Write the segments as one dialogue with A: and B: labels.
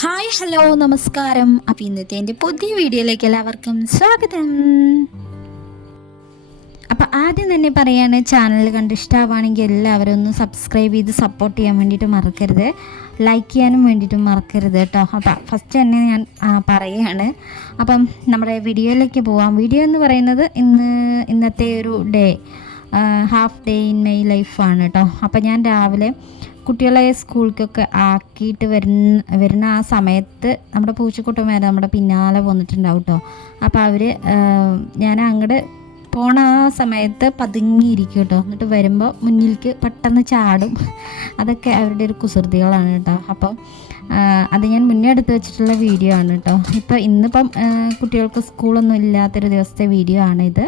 A: Hi hello നമസ്കാരം. അപ്പം ഇന്നത്തെ എന്റെ പുതിയ വീഡിയോയിലേക്ക് എല്ലാവർക്കും സ്വാഗതം. അപ്പം ആദ്യം തന്നെ പറയാണ് ചാനൽ കണ്ട് ഇഷ്ടമാവുകയാണെങ്കിൽ എല്ലാവരും ഒന്ന് സബ്സ്ക്രൈബ് ചെയ്ത് സപ്പോർട്ട് ചെയ്യാൻ വേണ്ടിയിട്ട് മറക്കരുത്. ലൈക്ക് ചെയ്യാനും വേണ്ടിയിട്ട് മറക്കരുത് കേട്ടോ അപ്പം ഫസ്റ്റ് തന്നെ ഞാൻ പറയുകയാണ് അപ്പം നമ്മുടെ വീഡിയോയിലേക്ക് പോവാം. വീഡിയോ എന്ന് പറയുന്നത് ഇന്ന് ഇന്നത്തെ ഒരു day half day in my ലൈഫാണ് കേട്ടോ അപ്പം ഞാൻ രാവിലെ കുട്ടികളെ സ്കൂളിലേക്കൊക്കെ ആക്കിയിട്ട് വരുന്ന വരുന്ന ആ സമയത്ത് നമ്മുടെ പൂച്ചക്കുട്ടന്മാർ നമ്മുടെ പിന്നാലെ വന്നിട്ടുണ്ടാവും കേട്ടോ അപ്പോൾ അവർ ഞാൻ അങ്ങോട്ട് പോണ ആ സമയത്ത് പതുങ്ങിയിരിക്കും കേട്ടോ എന്നിട്ട് വരുമ്പോൾ മുന്നിലേക്ക് പെട്ടെന്ന് ചാടും. അതൊക്കെ അവരുടെ ഒരു കുസൃതികളാണ് കേട്ടോ അപ്പോൾ അത് ഞാൻ മുന്നേ എടുത്ത് വെച്ചിട്ടുള്ള വീഡിയോ ആണ് കേട്ടോ ഇപ്പോൾ ഇന്നിപ്പം കുട്ടികൾക്ക് സ്കൂളൊന്നും ഇല്ലാത്തൊരു ദിവസത്തെ വീഡിയോ ആണിത്.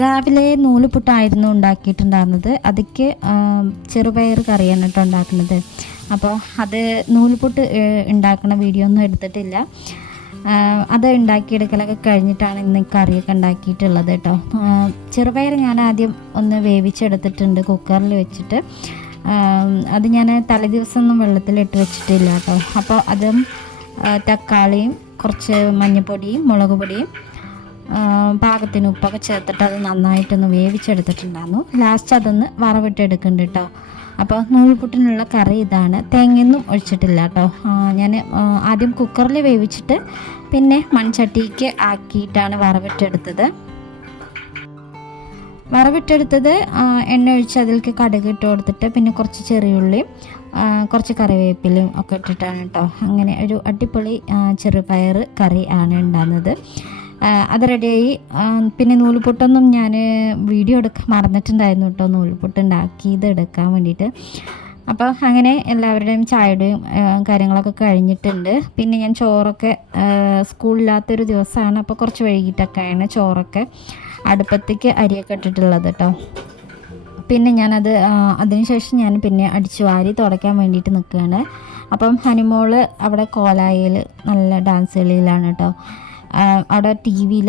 A: രാവിലെ നൂലുപുട്ടായിരുന്നു ഉണ്ടാക്കിയിട്ടുണ്ടായിരുന്നത്. അതിക്ക് ചെറുപയർ കറിയാണ് കേട്ടോ ഉണ്ടാക്കുന്നത്. അപ്പോൾ അത് നൂലുപുട്ട് ഉണ്ടാക്കുന്ന വീഡിയോ ഒന്നും എടുത്തിട്ടില്ല. അത് ഉണ്ടാക്കിയെടുക്കലൊക്കെ കഴിഞ്ഞിട്ടാണ് ഇന്ന് കറിയൊക്കെ ഉണ്ടാക്കിയിട്ടുള്ളത് കേട്ടോ. ചെറുപയർ ഞാൻ ആദ്യം ഒന്ന് വേവിച്ചെടുത്തിട്ടുണ്ട് കുക്കറിൽ വെച്ചിട്ട്. അത് ഞാൻ തലേദിവസം ഒന്നും വെള്ളത്തിലിട്ട് വെച്ചിട്ടില്ല കേട്ടോ. അപ്പോൾ അതും തക്കാളിയും കുറച്ച് മഞ്ഞൾപ്പൊടിയും മുളക് പൊടിയും പാകത്തിന് ഉപ്പൊക്കെ ചേർത്തിട്ട് അത് നന്നായിട്ടൊന്ന് വേവിച്ചെടുത്തിട്ടുണ്ടായിരുന്നു. ലാസ്റ്റ് അതൊന്ന് വറവിട്ടെടുക്കുന്നുണ്ട് കേട്ടോ അപ്പോൾ നൂൽപുട്ടിനുള്ള കറി ഇതാണ്. തേങ്ങയൊന്നും ഒഴിച്ചിട്ടില്ല കേട്ടോ ഞാൻ ആദ്യം കുക്കറിൽ വേവിച്ചിട്ട് പിന്നെ മൺചട്ടിക്ക് ആക്കിയിട്ടാണ് വറവിട്ടെടുത്തത്. വറവിട്ടെടുത്തത് എണ്ണ ഒഴിച്ച് അതിലേക്ക് കടുക് ഇട്ട് കൊടുത്തിട്ട് പിന്നെ കുറച്ച് ചെറിയുള്ളിയും കുറച്ച് കറിവേപ്പിലയും ഒക്കെ ഇട്ടിട്ടാണ് കേട്ടോ അങ്ങനെ ഒരു അടിപൊളി ചെറുപയർ കറി ആണ് ഉണ്ടാകുന്നത്. അത് റെഡിയായി. പിന്നെ നൂൽപുട്ടൊന്നും ഞാൻ വീഡിയോ എടുക്കാൻ മറന്നിട്ടുണ്ടായിരുന്നു കേട്ടോ നൂലുപുട്ട് ഉണ്ടാക്കിയത് എടുക്കാൻ വേണ്ടിയിട്ട്. അപ്പോൾ അങ്ങനെ എല്ലാവരുടെയും ചായയുടെയും കാര്യങ്ങളൊക്കെ കഴിഞ്ഞിട്ടുണ്ട്. പിന്നെ ഞാൻ ചോറൊക്കെ സ്കൂളില്ലാത്തൊരു ദിവസമാണ് അപ്പോൾ കുറച്ച് വൈകിട്ടൊക്കെയാണ് ചോറൊക്കെ അടുപ്പത്തേക്ക് അരിയൊക്കെ ഇട്ടിട്ടുള്ളത് കേട്ടോ. പിന്നെ ഞാനത് അതിനുശേഷം ഞാൻ പിന്നെ അടിച്ചു വാരി തുടയ്ക്കാൻ വേണ്ടിയിട്ട് നിൽക്കുകയാണ്. അപ്പം ഹനിമോൾ അവിടെ കോലായിൽ നല്ല ഡാൻസ് കളിയിലാണ് കേട്ടോ. അവിടെ ടി വിയിൽ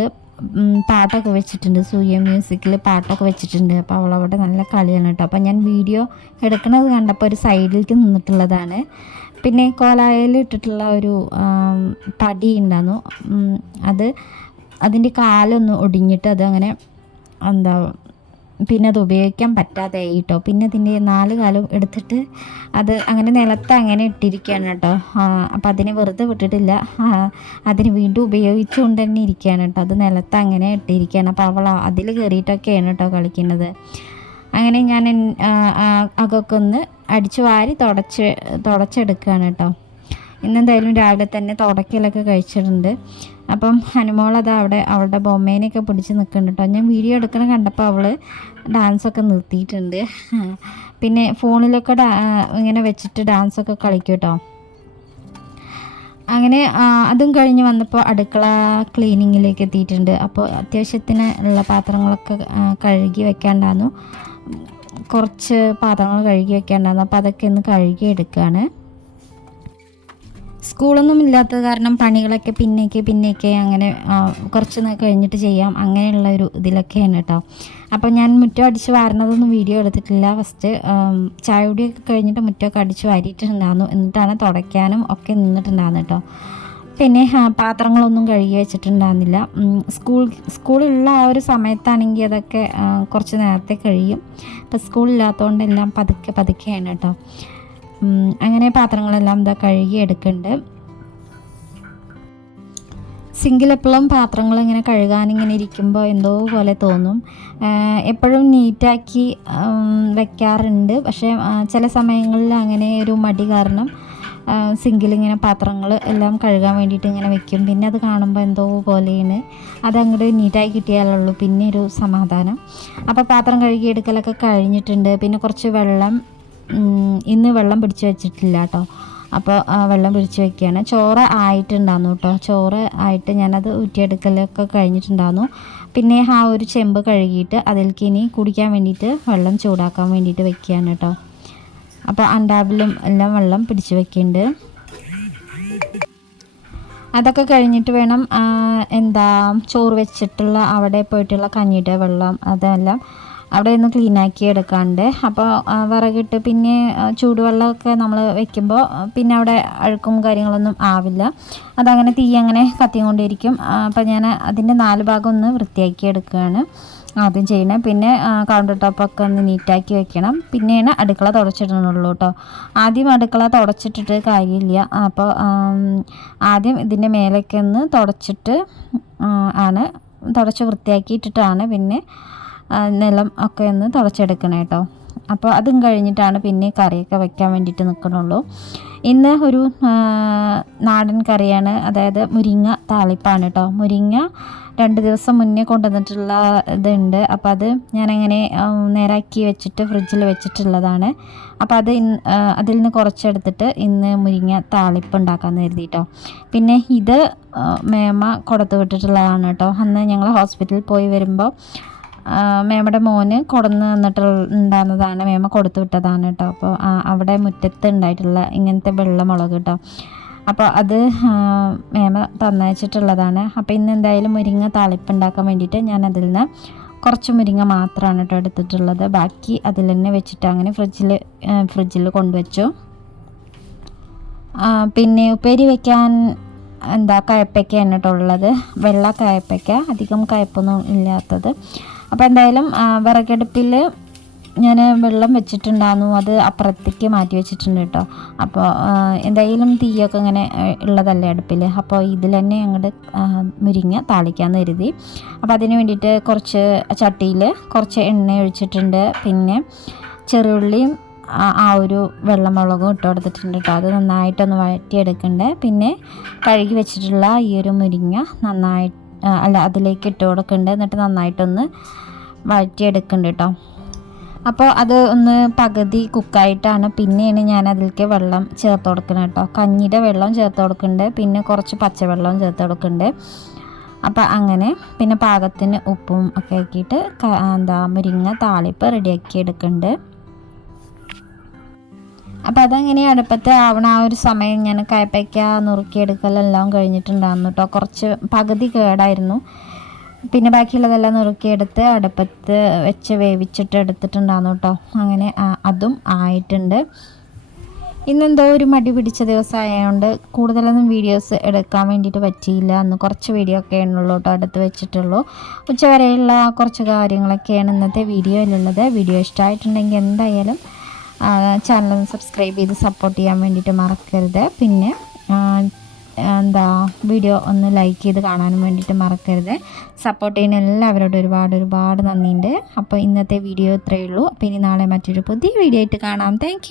A: പാട്ടൊക്കെ വെച്ചിട്ടുണ്ട്. സൂര്യ മ്യൂസിക്കിൽ പാട്ടൊക്കെ വെച്ചിട്ടുണ്ട്. അപ്പോൾ അവളവിടെ നല്ല കളിയാണ് കേട്ടോ. അപ്പോൾ ഞാൻ വീഡിയോ എടുക്കുന്നത് കണ്ടപ്പോൾ ഒരു സൈഡിലേക്ക് നിന്നിട്ടുള്ളതാണ്. പിന്നെ കോലായിൽ ഇട്ടിട്ടുള്ള ഒരു പടി ഉണ്ടായിരുന്നു അത് അതിന്റെ കാലൊന്ന് ഒടിഞ്ഞിട്ട് അതങ്ങനെ എന്താ പിന്നെ അത് ഉപയോഗിക്കാൻ പറ്റാതെയായി കേട്ടോ പിന്നെ അതിന്റെ നാല് കാലം എടുത്തിട്ട് അത് അങ്ങനെ നിലത്ത് അങ്ങനെ ഇട്ടിരിക്കുകയാണ് കേട്ടോ അപ്പം അതിനെ വെറുതെ വിട്ടിട്ടില്ല. അതിന് വീണ്ടും ഉപയോഗിച്ചുകൊണ്ട് തന്നെ ഇരിക്കുകയാണ് കേട്ടോ അത് നിലത്ത് അങ്ങനെ ഇട്ടിരിക്കുകയാണ്. അപ്പോൾ അവൾ അതിൽ കയറിയിട്ടൊക്കെയാണ് കേട്ടോ കളിക്കുന്നത്. അങ്ങനെ ഞാൻ അകൊക്കെ ഒന്ന് അടിച്ചു വാരി തുടച്ച് തുടച്ചെടുക്കുകയാണ് കേട്ടോ ഇന്നെന്തായാലും രാവിലെ തന്നെ തുടക്കലൊക്കെ കഴിച്ചിട്ടുണ്ട്. അപ്പം ഹനുമോൾ അത് അവിടെ അവളുടെ ബൊമ്മേനെയൊക്കെ പിടിച്ച് നിൽക്കുന്നുണ്ട് കേട്ടോ. ഞാൻ വീഡിയോ എടുക്കണം കണ്ടപ്പോൾ അവൾ ഡാൻസൊക്കെ നിർത്തിയിട്ടുണ്ട്. പിന്നെ ഫോണിലൊക്കെ ഇങ്ങനെ വെച്ചിട്ട് ഡാൻസൊക്കെ കളിക്കും കേട്ടോ. അങ്ങനെ അതും കഴിഞ്ഞ് വന്നപ്പോൾ അടുക്കള ക്ലീനിങ്ങിലേക്ക് എത്തിയിട്ടുണ്ട്. അപ്പോൾ അത്യാവശ്യത്തിന് ഉള്ള പാത്രങ്ങളൊക്കെ കഴുകി വെക്കാണ്ടായിരുന്നു. കുറച്ച് പാത്രങ്ങൾ കഴുകി വെക്കാണ്ടായിരുന്നു. അപ്പോൾ അതൊക്കെ ഒന്ന് കഴുകി എടുക്കുകയാണ് സ്കൂളൊന്നും ഇല്ലാത്തത് കാരണം പണികളൊക്കെ പിന്നേക്ക് പിന്നേക്ക് അങ്ങനെ കുറച്ച് കഴിഞ്ഞിട്ട് ചെയ്യാം. അങ്ങനെയുള്ള ഒരു ഇതിലൊക്കെയാണ് കേട്ടോ അപ്പോൾ ഞാൻ മുറ്റം അടിച്ച് വാരണതൊന്നും വീഡിയോ എടുത്തിട്ടില്ല. ഫസ്റ്റ് ചായപൊടിയൊക്കെ കഴിഞ്ഞിട്ട് മുറ്റമൊക്കെ അടിച്ച് വാരിയിട്ടുണ്ടായിരുന്നു എന്നിട്ടാണ് തുടയ്ക്കാനും ഒക്കെ നിന്നിട്ടുണ്ടായിരുന്നു കേട്ടോ പിന്നെ പാത്രങ്ങളൊന്നും കഴുകി വെച്ചിട്ടുണ്ടായിരുന്നില്ല സ്കൂൾ സ്കൂളുള്ള ആ ഒരു സമയത്താണെങ്കിൽ അതൊക്കെ കുറച്ച് നേരത്തെ കഴിയും. അപ്പം സ്കൂളില്ലാത്തതുകൊണ്ട് എല്ലാം പതുക്കെ പതുക്കെയാണ് കേട്ടോ അങ്ങനെ പാത്രങ്ങളെല്ലാം ഇതാ കഴുകി എടുക്കുന്നുണ്ട് സിങ്കിലെപ്പോഴും പാത്രങ്ങൾ ഇങ്ങനെ കഴുകാൻ ഇങ്ങനെ ഇരിക്കുമ്പോൾ എന്തോ പോലെ തോന്നും. എപ്പോഴും നീറ്റാക്കി വെക്കാറുണ്ട്. പക്ഷേ ചില സമയങ്ങളിൽ അങ്ങനെ ഒരു മടി കാരണം സിങ്കിലിങ്ങനെ പാത്രങ്ങൾ എല്ലാം കഴുകാൻ വേണ്ടിയിട്ട് ഇങ്ങനെ വെക്കും. പിന്നെ അത് കാണുമ്പോൾ എന്തോ പോലെയാണ്. അതങ്ങോട്ട് നീറ്റായി കിട്ടിയാലുള്ളൂ. പിന്നെ ഒരു സമാധാനം. അപ്പോൾ പാത്രം കഴുകിയെടുക്കലൊക്കെ കഴിഞ്ഞിട്ടുണ്ട്. പിന്നെ കുറച്ച് വെള്ളം ഇന്ന് വെള്ളം പിടിച്ചു വെച്ചിട്ടില്ല കേട്ടോ അപ്പോൾ വെള്ളം പിടിച്ചു വെക്കുകയാണ് ചോറ് ആയിട്ടുണ്ടായിരുന്നു കേട്ടോ ചോറ് ആയിട്ട് ഞാനത് ഊറ്റിയെടുക്കലൊക്കെ കഴിഞ്ഞിട്ടുണ്ടായിരുന്നു പിന്നെ ആ ഒരു ചെമ്പ് കഴുകിയിട്ട് അതിലേക്ക് ഇനി കുടിക്കാൻ വേണ്ടിയിട്ട് വെള്ളം ചൂടാക്കാൻ വേണ്ടിയിട്ട് വെക്കുകയാണ് കേട്ടോ അപ്പോൾ അണ്ടാബിലും എല്ലാം വെള്ളം പിടിച്ച് വെക്കുന്നുണ്ട് അതൊക്കെ കഴിഞ്ഞിട്ട് വേണം എന്താ ചോറ് വെച്ചിട്ടുള്ള അവിടെ പോയിട്ടുള്ള കഞ്ഞിയുടെ വെള്ളം അതെല്ലാം അവിടെ ഒന്ന് ക്ലീനാക്കി എടുക്കാണ്ട്. അപ്പോൾ വിറകിട്ട് പിന്നെ ചൂടുവെള്ളമൊക്കെ നമ്മൾ വെക്കുമ്പോൾ പിന്നെ അവിടെ അഴുക്കും കാര്യങ്ങളൊന്നും ആവില്ല. അതങ്ങനെ തീ അങ്ങനെ കത്തിക്കൊണ്ടിരിക്കും. അപ്പോൾ ഞാൻ അതിന്റെ നാല് ഭാഗം ഒന്ന് വൃത്തിയാക്കി എടുക്കുകയാണ് ആദ്യം ചെയ്യണം. പിന്നെ കൗണ്ടർ ടോപ്പൊക്കെ ഒന്ന് നീറ്റാക്കി വെക്കണം. പിന്നെയാണ് അടുക്കള തുടച്ചിടണുള്ളൂ കേട്ടോ ആദ്യം അടുക്കള തുടച്ചിട്ടിട്ട് കാര്യമില്ല. അപ്പോൾ ആദ്യം ഇതിന്റെ മേലൊക്കെ ഒന്ന് തുടച്ചിട്ട് ആണ് തുടച്ച് വൃത്തിയാക്കിയിട്ടിട്ടാണ് പിന്നെ നിലം ഒക്കെ ഒന്ന് തുളച്ചെടുക്കണം കേട്ടോ അപ്പോൾ അതും കഴിഞ്ഞിട്ടാണ് പിന്നെ കറിയൊക്കെ വയ്ക്കാൻ വേണ്ടിയിട്ട് നിൽക്കണുള്ളൂ ഇന്ന് ഒരു നാടൻ കറിയാണ്. അതായത് മുരിങ്ങ താളിപ്പാണ് കേട്ടോ മുരിങ്ങ രണ്ട് ദിവസം മുന്നേ കൊണ്ടുവന്നിട്ടുള്ള ഇതുണ്ട്. അപ്പോൾ അത് ഞാനങ്ങനെ നേരാക്കി വെച്ചിട്ട് ഫ്രിഡ്ജിൽ വെച്ചിട്ടുള്ളതാണ്. അപ്പോൾ അത് അതിൽ നിന്ന് കുറച്ചെടുത്തിട്ട് ഇന്ന് മുരിങ്ങ താളിപ്പ് ഉണ്ടാക്കാമെന്ന് കരുതിയിട്ടോ പിന്നെ ഇത് മേമ കൊടുത്തു വിട്ടിട്ടുള്ളതാണ് കേട്ടോ അന്ന് ഞങ്ങൾ ഹോസ്പിറ്റലിൽ പോയി വരുമ്പോൾ മേമയുടെ മോന് കൊടന്ന് തന്നിട്ട് ഉണ്ടാകുന്നതാണ്. മേമ കൊടുത്തു വിട്ടതാണ് കേട്ടോ. അപ്പോൾ അവിടെ മുറ്റത്ത് ഉണ്ടായിട്ടുള്ള ഇങ്ങനത്തെ വെള്ളമുളക് കേട്ടോ. അപ്പോൾ അത് മേമ തന്നയച്ചിട്ടുള്ളതാണ്. അപ്പോൾ ഇന്ന് എന്തായാലും മുരിങ്ങ തളിപ്പുണ്ടാക്കാൻ വേണ്ടിയിട്ട് ഞാൻ അതിൽ നിന്ന് കുറച്ച് മുരിങ്ങ മാത്രമാണ് കേട്ടോ എടുത്തിട്ടുള്ളത്. ബാക്കി അതിൽ തന്നെ വെച്ചിട്ട് അങ്ങനെ ഫ്രിഡ്ജിൽ ഫ്രിഡ്ജിൽ കൊണ്ടുവച്ചു. പിന്നെ ഉപ്പേരി വെക്കാൻ എന്താ കയപ്പയ്ക്കയാണ് കേട്ടോ ഉള്ളത്. വെള്ള കയപ്പയ്ക്ക. അധികം കയപ്പൊന്നും ഇല്ലാത്തത്. അപ്പോൾ എന്തായാലും വിറകടുപ്പിൽ ഞാൻ വെള്ളം വെച്ചിട്ടുണ്ടായിരുന്നു. അത് അപ്പുറത്തേക്ക് മാറ്റി വെച്ചിട്ടുണ്ട് കേട്ടോ. അപ്പോൾ എന്തായാലും തീയൊക്കെ ഇങ്ങനെ ഉള്ളതല്ലേ അടുപ്പിൽ അപ്പോൾ ഇതിൽ തന്നെ അങ്ങോട്ട് മുരിങ്ങ താളിക്കാമെന്ന് കരുതി. അപ്പോൾ അതിന് വേണ്ടിയിട്ട് കുറച്ച് ചട്ടിയിൽ കുറച്ച് എണ്ണ ഒഴിച്ചിട്ടുണ്ട്. പിന്നെ ചെറുള്ളിയും ആ ഒരു വെള്ളമുളകും ഇട്ട് കൊടുത്തിട്ടുണ്ട് കേട്ടോ. അത് നന്നായിട്ടൊന്ന് വഴറ്റിയെടുക്കണ്ടേ. പിന്നെ കഴുകി വെച്ചിട്ടുള്ള ഈ ഒരു മുരിങ്ങ നന്നായി ആ, അല്ല അതിലേക്ക് ഇട്ട് കൊടുക്കുന്നുണ്ട് എന്നിട്ട് നന്നായിട്ടൊന്ന് വഴറ്റിയെടുക്കുന്നുണ്ട് കേട്ടോ അപ്പോൾ അത് ഒന്ന് പകുതി കുക്കായിട്ടാണ്. പിന്നെയാണ് ഞാൻ അതിലേക്ക് വെള്ളം ചേർത്ത് കൊടുക്കുന്നത് കേട്ടോ കഞ്ഞിയുടെ വെള്ളം ചേർത്ത് കൊടുക്കുന്നുണ്ട് പിന്നെ കുറച്ച് പച്ചവെള്ളവും ചേർത്ത് കൊടുക്കുന്നുണ്ട് അപ്പോൾ അങ്ങനെ പിന്നെ പാകത്തിന് ഉപ്പും ഒക്കെ ആക്കിയിട്ട് എന്താ മുരിങ്ങ താളിപ്പ് റെഡിയാക്കി എടുക്കുന്നുണ്ട് അപ്പോൾ അതങ്ങനെ അടുപ്പത്ത് ആവണ ആ ഒരു സമയം ഞാൻ കയപ്പയ്ക്ക നുറുക്കിയെടുക്കലെല്ലാം കഴിഞ്ഞിട്ടുണ്ടായിരുന്നു കേട്ടോ കുറച്ച് പകുതി കേടായിരുന്നു. പിന്നെ ബാക്കിയുള്ളതെല്ലാം നുറുക്കിയെടുത്ത് അടുപ്പത്ത് വെച്ച് വേവിച്ചിട്ട് എടുത്തിട്ടുണ്ടായിരുന്നു കേട്ടോ അങ്ങനെ അതും ആയിട്ടുണ്ട്. ഇന്നെന്തോ ഒരു മടി പിടിച്ച ദിവസമായതുകൊണ്ട് കൂടുതലൊന്നും വീഡിയോസ് എടുക്കാൻ വേണ്ടിയിട്ട് പറ്റിയില്ല. അന്ന് കുറച്ച് വീഡിയോ ഒക്കെ ഉള്ളൂ കേട്ടോ അടുത്ത് വെച്ചിട്ടുള്ളൂ. ഉച്ചവരെയുള്ള കുറച്ച് കാര്യങ്ങളൊക്കെയാണ് ഇന്നത്തെ വീഡിയോയിലുള്ളത്. വീഡിയോ ഇഷ്ടമായിട്ടുണ്ടെങ്കിൽ എന്തായാലും ചാനൽ സബ്സ്ക്രൈബ് ചെയ്ത് സപ്പോർട്ട് ചെയ്യാൻ വേണ്ടിയിട്ട് മറക്കരുത്. പിന്നെ എന്താ വീഡിയോ ഒന്ന് ലൈക്ക് ചെയ്ത് കാണാനും വേണ്ടിയിട്ട് മറക്കരുത്. സപ്പോർട്ട് ചെയ്യുന്ന എല്ലാവരോടും ഒരുപാട് ഒരുപാട് നന്ദിയുണ്ട്. അപ്പോൾ ഇന്നത്തെ വീഡിയോ ഇത്രയേ ഉള്ളൂ. അപ്പോൾ ഇനി നാളെ മറ്റൊരു പുതിയ വീഡിയോ ആയിട്ട് കാണാം. താങ്ക്